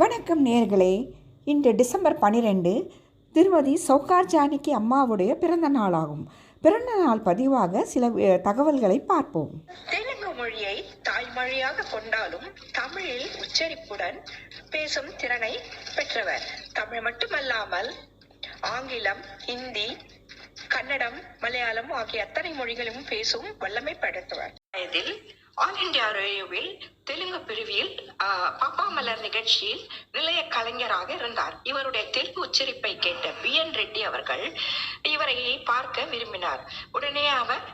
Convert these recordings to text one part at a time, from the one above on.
வணக்கம் நேயர்களே. இன்று டிசம்பர் 12 திருமதி சௌகார் ஜானகி அம்மாவுடைய பிறந்த நாளாகும். பிறந்த நாள் பதிவாக சில தகவல்களை பார்ப்போம். தெலுங்கு மொழியை தாய்மொழியாக கொண்டாலும் தமிழில் உச்சரிப்புடன் பேசும் திறனை பெற்றவர். தமிழ் மட்டுமல்லாமல் ஆங்கிலம், ஹிந்தி, கன்னடம், மலையாளம் ஆகிய அத்தனை மொழிகளும் பேசும் வல்லமை படைத்தவர். இதில் ஆல் இந்தியா ரேடியோவில் தெலுங்கு பிரிவில் பாப்பா மலர் நிகழ்ச்சியில் நிலைய கலைஞராக இருந்தார். இவருடைய தெலுங்கு உச்சரிப்பை கேட்ட BN ரெட்டி அவர்கள் இவரை பார்க்க விரும்பினார். உடனே அவர்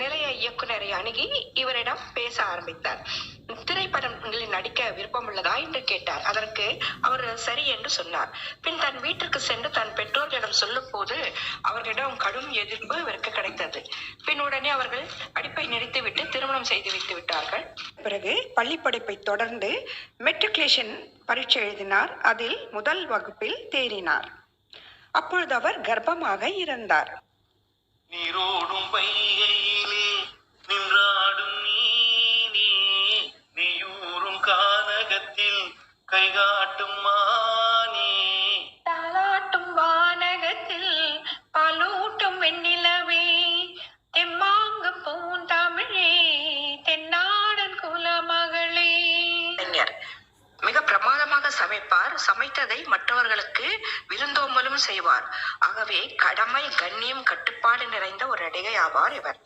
நிலைய இயக்குனரை அணுகி இவரிடம் பேச ஆரம்பித்தார். திரைப்படங்களில் நடிக்க விருப்பம் உள்ளதா என்று கேட்டார். அதற்கு அவர் சரி என்று சொன்னார். பின் தன் வீட்டிற்கு சென்று தன் பெற்றோர்களிடம் சொல்லும் போது அவர்களிடம் கடும் எதிர்ப்பு இவருக்கு கிடைத்தது. பின் உடனே அவர்கள் படிப்பை நிறுத்திவிட்டு திருமணம் செய்து வைத்து விட்டார்கள். பிறகு பள்ளி படிப்பை தொடர்ந்து மெட்ரிகுலேஷன் பரீட்சை எழுதினார். அதில் முதல் வகுப்பில் தேறினார். அப்பொழுது அவர் கர்ப்பமாக இருந்தார். நீரோடும் பைகையிலே நின்றாடும் நீனே, நீயூரும் கானகத்தில் கைகாட்டும் மானே, தாலாட்டும் வானகத்தில் பாலூட்டும் வெண்ணிலவே, தெம்மாங்கு பூந்தமிழே, தென்னாடன் குலமகளே. மிக பிரமாதமாக சமைப்பார். சமைத்ததை மற்றவர்களுக்கு விருந்தோம்பலும் செய்வார். ஆகவே கடமை, கண்ணியம், கட்டுப்பாடு நிறைந்த ஒரு நடிகை ஆவார் இவர்.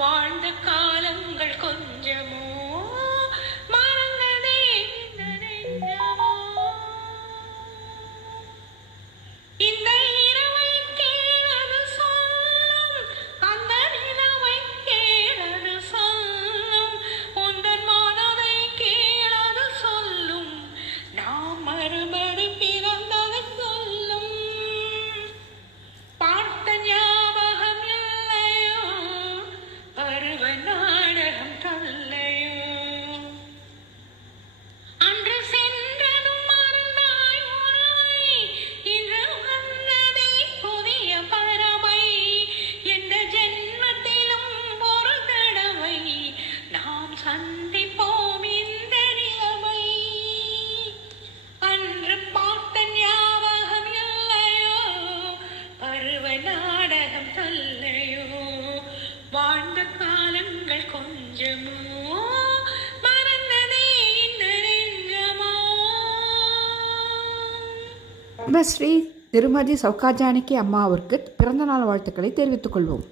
வாழ்ந்த காலங்கள் கொஞ்சமோ மறந்ததே இந்த நெஞ்சமோ. இந்த இரவை கேளது சொல்லும், அந்த நிலவை கேளது சொல்லும், உந்தன் மனதை கேளது சொல்லும், நாம் மறுபடி பிறந்ததை சொல்லும். பார்த்த ஞாபகம் இல்லையோ, பருவ நாடகம் தொல்லையோ, அன்று சென்றதும் மறந்தாய் உறவை, இன்று வந்ததே புதிய பறவை, எந்த ஜென்மத்திலும் ஒரு தடவை நாம் சந்திப்போம் இந்த நிலவை. அன்று பார்த்த ஞாபகம் இல்லையோ, பருவ நாடகம் தொல்லையோ, வாழ்ந்த காலங்கள் கொஞ்சமோ மறந்ததே இந்த நெஞ்சமோ. ஸ்ரீ திருமதி சௌகார் ஜானகி அம்மாவிற்கு பிறந்தநாள் வாழ்த்துக்களை தெரிவித்துக் கொள்வோம்.